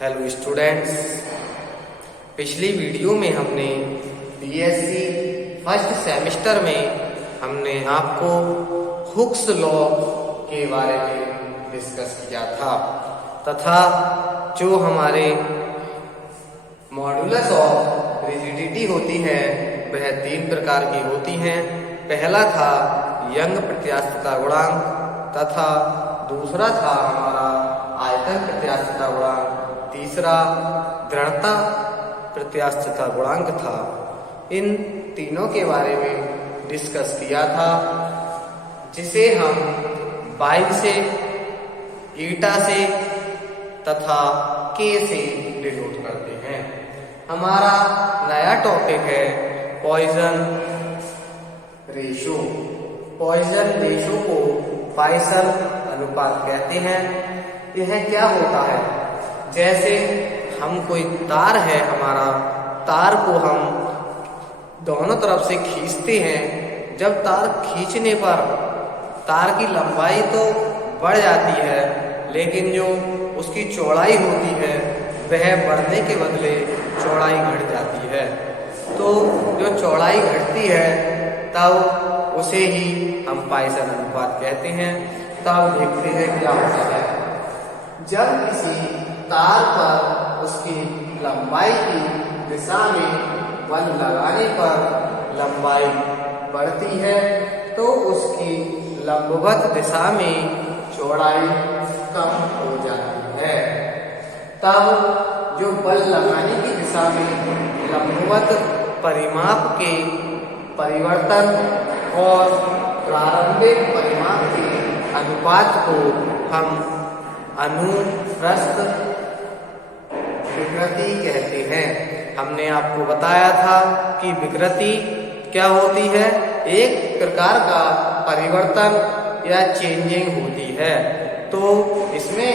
Hello students, पिछली video में हमने बीएससी फर्स्ट सेमेस्टर में हमने आपको हुक्स लॉ के बारे में डिस्कस किया था तथा जो हमारे मॉडुलस ऑफ रिजिडिटी होती है वह 3 प्रकार की होती हैं। पहला था यंग प्रत्यास्थता गुणांक तथा दूसरा था हमारा आयतन प्रत्यास्थता गुणांक, तीसरा दृढ़ता प्रत्यास्थता गुणांक था। इन तीनों के बारे में डिस्कस किया था, जिसे हम बाई से, ईटा से तथा के से डिनोट करते हैं। हमारा नया टॉपिक है पॉइजन रेशो। पॉइजन रेशो को पॉइसन अनुपात कहते हैं। यह क्या होता है? जैसे हम कोई तार है, हमारा तार को हम दोनों तरफ से खींचते हैं। जब तार खींचने पर तार की लंबाई तो बढ़ जाती है, लेकिन जो उसकी चौड़ाई होती है वह बढ़ने के बदले चौड़ाई घट जाती है। तो जो चौड़ाई घटती है तब उसे ही हम पॉइसन अनुपात कहते हैं। तब देखते हैं क्या होता है। जब किसी तार पर उसकी लंबाई की दिशा में बल लगाने पर लंबाई बढ़ती है तो उसकी लंबवत दिशा में चौड़ाई कम हो जाती है। तब जो बल लगाने की दिशा में लंबवत परिमाप के परिवर्तन और प्रारंभिक परिमाप के अनुपात को हम अनुप्रस्थ विकृति कहते हैं। हमने आपको बताया था कि विकृति क्या होती है? एक प्रकार का परिवर्तन या चेंजिंग होती है। तो इसमें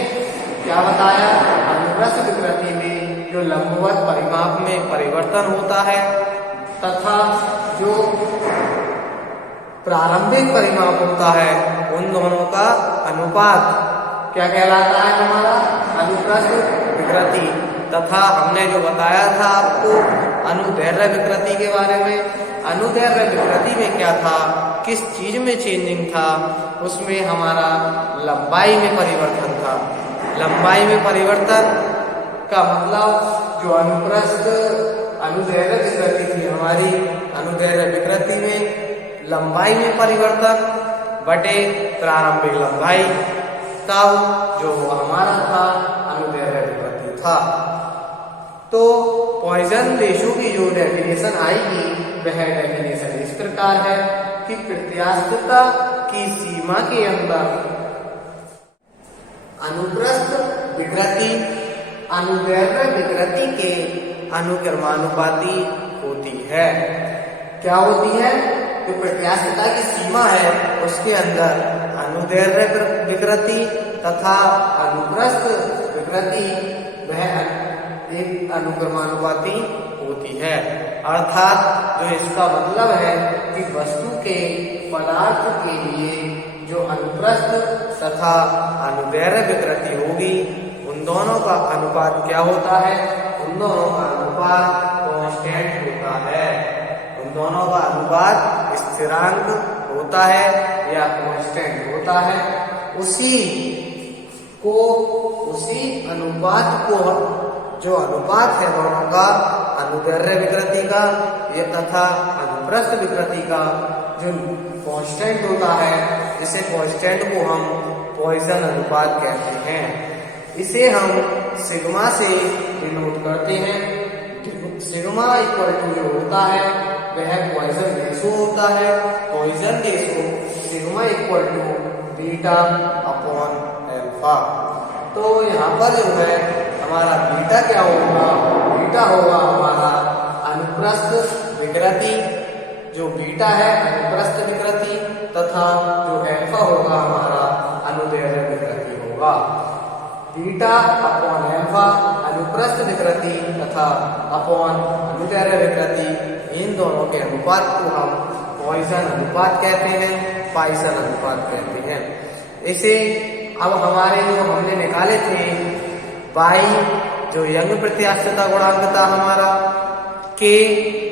क्या बताया? अनुप्रस्थ विकृति में जो लंबवत परिमाप में परिवर्तन होता है तथा जो प्रारंभिक परिमाप होता है, उन दोनों का अनुपात क्या कहलाता है? हमारा अनुप्रस्थ विकृति। तथा हमने जो बताया था आपको अनुदैर्घ्य विकृति के बारे में। अनुदैर्घ्य विकृति में क्या था? किस चीज में चेंजिंग था? उसमें हमारा लंबाई में परिवर्तन था। लंबाई में परिवर्तन का मतलब जो अनुप्रस्थ अनुदैर्घ्य विकृति थी हमारी, अनुदैर्घ्य विकृति में लंबाई में परिवर्तन बटे प्रारंभिक लंबाई, तब जो हमारा था अनुदैर्घ्य विकृति था। तो पॉइसन रेशो की जो डेफिनेशन आएगी वह डेफिनेशन इस प्रकार है कि प्रत्यास्थता की सीमा के अंदर अनुप्रस्थ विकृति अनुदैर्घ्य विकृति के अनुक्रमानुपाती होती है। क्या होती है? जो प्रत्यास्थता की सीमा है उसके अंदर अनुदैर्घ्य विकृति तथा अनुप्रस्थ विकृति वह एक अनुक्रमानुपाती होती है। अर्थात जो इसका मतलब है कि वस्तु के पदार्थ के लिए जो अनुप्रस्थ तथा अनुदैर्घ्य विकृति होगी, उन दोनों का अनुपात क्या होता है? उन दोनों का अनुपात कांस्टेंट होता है। उन दोनों का अनुपात स्थिरांक होता है या कांस्टेंट होता है। उसी अनुपात को, जो अनुपात है दोनों का, अनुदैर्घ्य विकृति का या तथा अनुप्रस्थ विकृति का, जो कांस्टेंट होता है, इसे कांस्टेंट को हम पॉइसन अनुपात कहते हैं। इसे हम सिग्मा से डिनोट करते हैं। सिग्मा इक्वल टू जो होता है वह पॉइसन रेशो होता है। Poisson ratio sigma equal to beta upon alpha. तो यहाँ पर जो है हमारा बीटा क्या होगा? बीटा होगा हमारा अनुप्रस्थ विकृति, जो बीटा है अनुप्रस्थ विकृति, तथा जो अल्फा होगा हमारा अनुदैर्घ्य विकृति होगा। बीटा अपॉन अल्फा अनुप्रस्थ विकृति तथा अपॉन अनुदैर्घ्य विकृति, इन दोनों के अनुपात को हम पॉइसन अनुपात कहते हैं, पॉइसन अनुपात कहते हैं। इसे अब हमारे जो हमने निकाले थे बाई जो यंग प्रत्यास्थता गुणांक था हमारा, के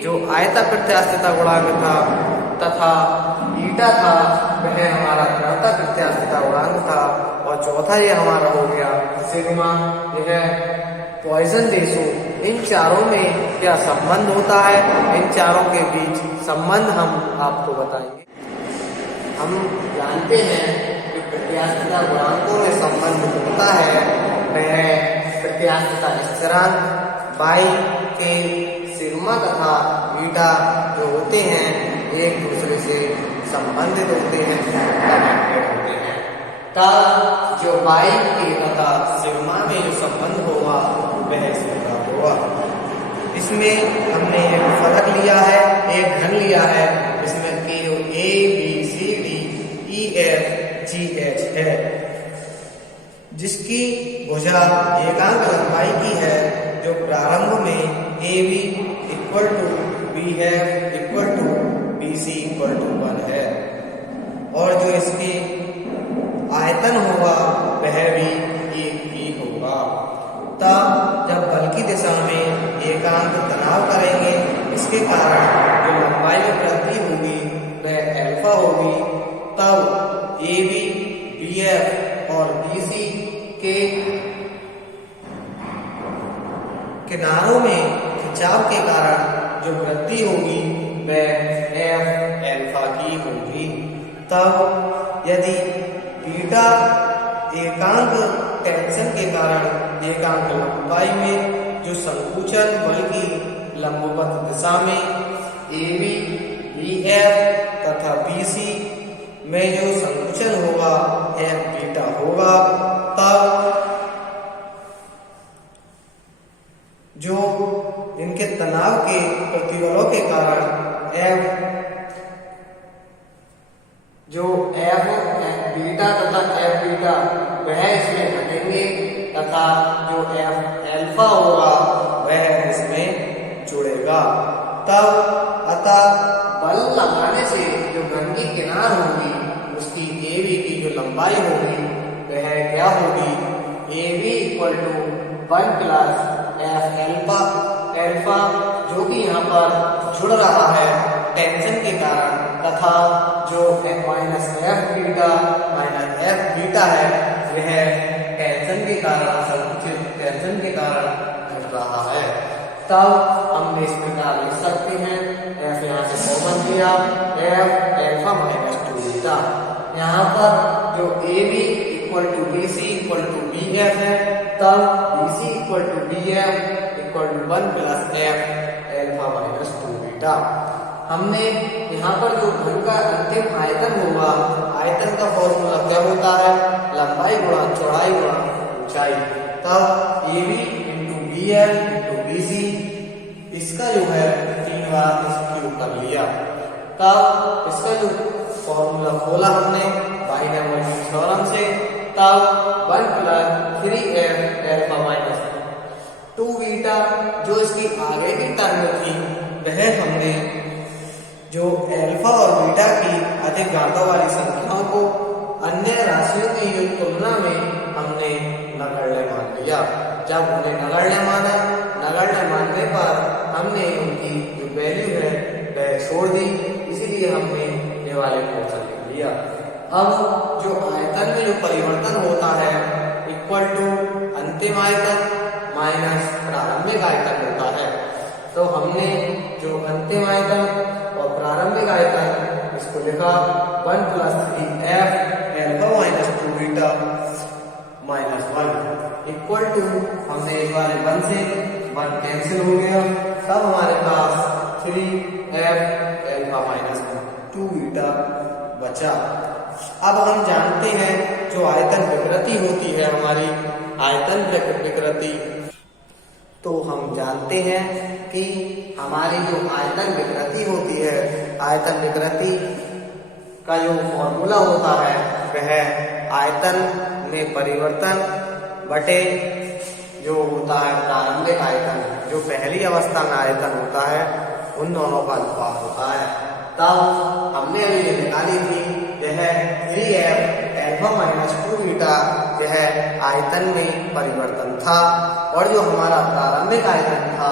जो आयता प्रत्यास्थता गुणांक था, तथा ईटा था वह हमारा दृढ़ता प्रत्यास्थता गुणांक था, और चौथा ये हमारा हो गया सिग्मा, यह पॉइसन रेशो। इन चारों में क्या संबंध होता है, इन चारों के बीच संबंध हम आपको बताएंगे। हम जानते हैं कि प्रत्यास्थता गुणांकों में संबंध होता है वह प्रत्यास्थता स्थिरांक बाई के सिग्मा तथा बीटा जो होते हैं एक दूसरे से संबंधित होते हैं, तब जो बाई के तथा सिग्मा में जो संबंध होगा वह इस प्रकार होगा। इसमें हमने एक फलक लिया है, एक घन लिया है, इसमें केवल A B C D E F G H है, जिसकी भुजा एकांक लंबाई की है, जो प्रारंभ में AB equal to BF equal to BC equal to 1 है, और जो इसकी आयतन होगा वह भी एक ही होगा। तब जब बल की दिशा में एकांक तनाव करेंगे, इसके कारण जो लंबाई में वृद्धि होगी वह अल्फा होगी। तब AB, BF और BC के किनारों में खिंचाव के कारण जो वृद्धि होगी वह F अल्फा की होगी। तब यदि बीटा एकांक टेंशन के कारण एकांक लंबाई में जो संकुचन बल की लंबवत दिशा में AB, BF तथा BC में जो संकुचन होगा F बीटा होगा, तब जो इनके तनाव के प्रतिबलों के कारण F बीटा तथा F बीटा वह इसमें घटेंगे, तथा जो F अल्फा होगा वह इसमें जुड़ेगा। तब अतः बल लगाने से जो घन की किनार होगी उसकी AB की जो लंबाई होगी वह क्या होगी, AB equal to 1 plus F alpha, जो कि यहाँ पर जुड़ रहा है टेंशन के कारण, तथा जो माइनस F बीटा है वह टेंशन के कारण, संकुचित टेंशन के कारण घट रहा है। तब हम इस प्रकार लिख सकते हैं, F यहाँ से कॉमन लिया, F अल्फा माइनस 2 बीटा। यहाँ पर जो AB equal to BC equal to BF है, तब BC equal to BF equal to 1 plus F alpha minus 2 beta. हमने यहाँ पर जो घन का अंतिम आयतन होगा, आयतन का फॉर्मूला क्या होता है, लंबाई गुणा चौड़ाई गुणा ऊंचाई। तब AB into BF into BC, इसका जो है 3 बार क्यूब कर लिया। तब इसका जो फॉर्मूला खोला हमने बाइनोमियल थ्योरम से, तब 1 plus 3F alpha minus 2 beta, जो इसकी आगे की टर्म थी वह हमने जो अल्फा और बीटा की अधिक घातों वाली संख्याओं को अन्य राशियों की तुलना में हमने नगण्य मान लिया। जब हमने नगण्य मानने पर हमने उनकी जो वैल्यू है वह छोड़ दी, इसीलिए हमने ये वाले क्वेश्चन लिख लिया। अब जो आयतन में जो परिवर्तन होता है इक्वल टू अंतिम आयतन माइनस प्रारंभिक आयतन होता है, तो हमने जो अंतिम आयतन और प्रारंभिक आयतन इसको लिखा 1 plus 3F alpha minus 2 beta minus 1 equal to, हमने इस वाले 1 से 1 कैंसिल हो गया, तब हमारे पास 3F अल्फा माइनस 2 बीटा बचा। अब हम जानते हैं जो आयतन विकृति होती है हमारी आयतन विकृति, तो हम जानते हैं कि हमारी जो आयतन विकृति होती है, आयतन विकृति का जो फॉर्मूला होता है वह आयतन में परिवर्तन बटे जो होता है प्रारंभिक आयतन, जो पहली अवस्था में आयतन होता है उन दोनों का अनुपात होता है। तब हमने अभी ये निकाली थी, यह 3F अल्फा माइनस 2 बीटा यह आयतन में परिवर्तन था और जो हमारा प्रारंभिक आयतन था,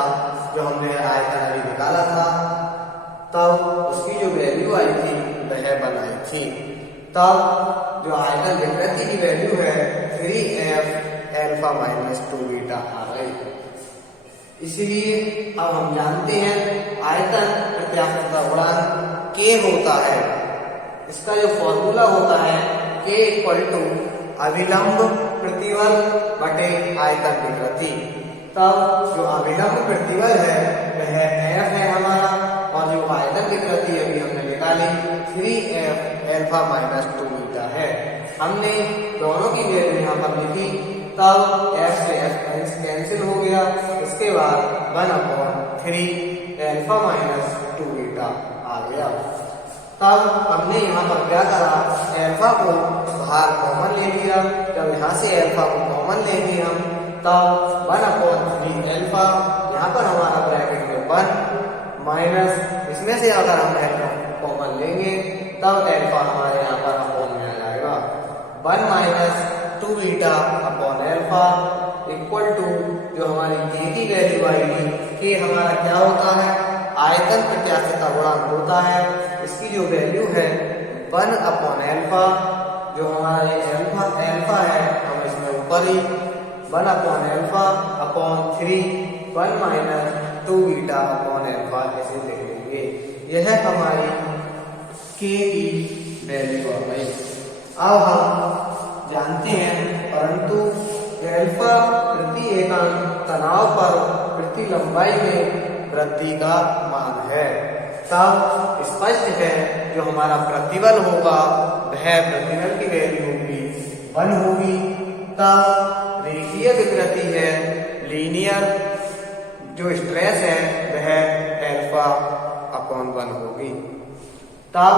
जो हमने आयतन अभी निकाला था, तब उसकी जो वैल्यू आई थी वह बनाई थी। तब जो आयतन विकृति की वैल्यू है 3f अल्फा माइनस 2 बीटा आ गई। इसलिए अब हम जानते हैं आयतन प्रत्यास्थता गुणांक K होता है। इसका जो फॉर्मूला होता है K इक्वल टू अभिलंब प्रतिबल बटे आयतन विकृति। तब जो अभिलंब प्रतिबल है वह F है हमारा, और जो आयतन विकृति अभी हमने निकाली 3f अल्फा माइनस 2 बीटा है। हमने दोनों की वैल्यू यहाँ पर लिखी, तब f से f कैंसिल हो गया। उसके बाद 1/3 अल्फा माइनस 2 बीटा आ गया। तब हमने यहाँ पर क्या करा, अल्फा को बाहर कॉमन ले लिया। जब यहाँ से अल्फा को कॉमन लेंगे हम, तब 1/3 अल्फा, यहाँ पर हमारा ब्रैकेट में 1 माइनस, इसमें से अगर हम अल्फा कॉमन लेंगे तब अल्फा हमारे यहाँ पर अपॉन में आ जाएगा 1 minus 2 beta upon alpha equal to जो हमारी K की वैल्यू आएगी। K हमारा क्या होता है, आयतन प्रत्यास्थता गुणांक होता है। इसकी जो वैल्यू है 1 अपॉन अल्फा, जो हमारे अल्फा है हम इसमें ऊपर ही 1 upon alpha upon 3 1 minus 2 beta upon alpha ऐसे लिख लेंगे। यह हमारी K की वैल्यू आ गई। अब हम जानते हैं परंतु अल्फा प्रति एकांक तनाव पर प्रति लंबाई में वृद्धि का मान है। तब स्पष्ट है जो हमारा प्रतिबल होगा वह प्रतिबल की वैल्यू होगी 1 होगी। तब रेखीय विकृति है, लीनियर जो स्ट्रेस है वह अल्फा अपॉन 1 होगी। तब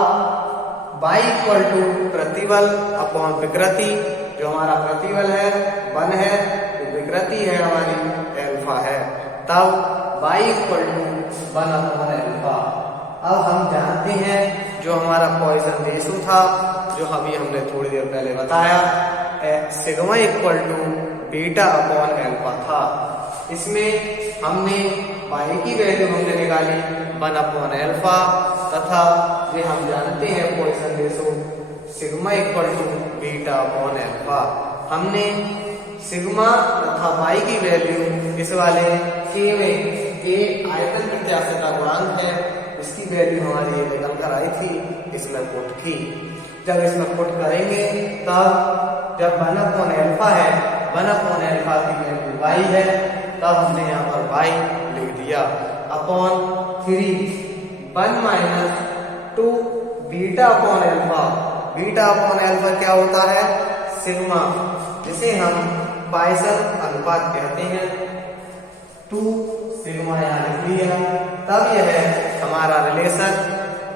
y इक्वल टू प्रतिबल अपॉन विकृति, जो हमारा प्रतिबल है 1 है, जो विकृति है हमारी अल्फा है। तब y equal to 1 upon alpha. अब हम जानते हैं जो हमारा पॉइसन रेशो था, जो अभी हमने थोड़ी देर पहले बताया, sigma equal to beta upon alpha था। इसमें हमने y की वैल्यू हमने निकाली 1 अपॉन अल्फा, तथा ये हम जानते हैं Poisson ratio sigma equal to beta upon alpha. हमने सिग्मा तथा y की वैल्यू इस वाले K में, K आयतन प्रत्यास्थता गुणांक है, इसकी वैल्यू हमारी ये निकल कर आई थी, इसमें पुट की। जब इसमें पुट करेंगे तब जब 1 अपॉन अल्फा है, 1 अपॉन अल्फा की वैल्यू y है, तब हमने यहाँ पर y लिख दिया upon 3 1 minus 2 beta upon alpha. Beta upon alpha क्या होता है, सिग्मा, जिसे हम पॉइसन अनुपात कहते हैं। 2 सिग्मा यहाँ लिख लिया। तब यह हमारा relation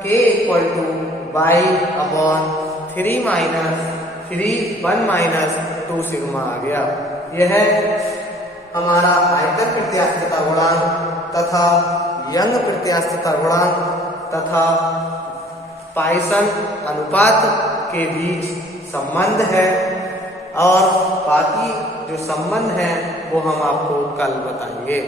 K equal to y upon 3 1 minus 2 sigma आ गया। यह हमारा आयतन प्रत्यास्थता गुणांक तथा यंग प्रत्यास्थता गुणांक तथा पॉइसन अनुपात के बीच संबंध है, और बाकी जो संबंध है वो हम आपको कल बताएंगे।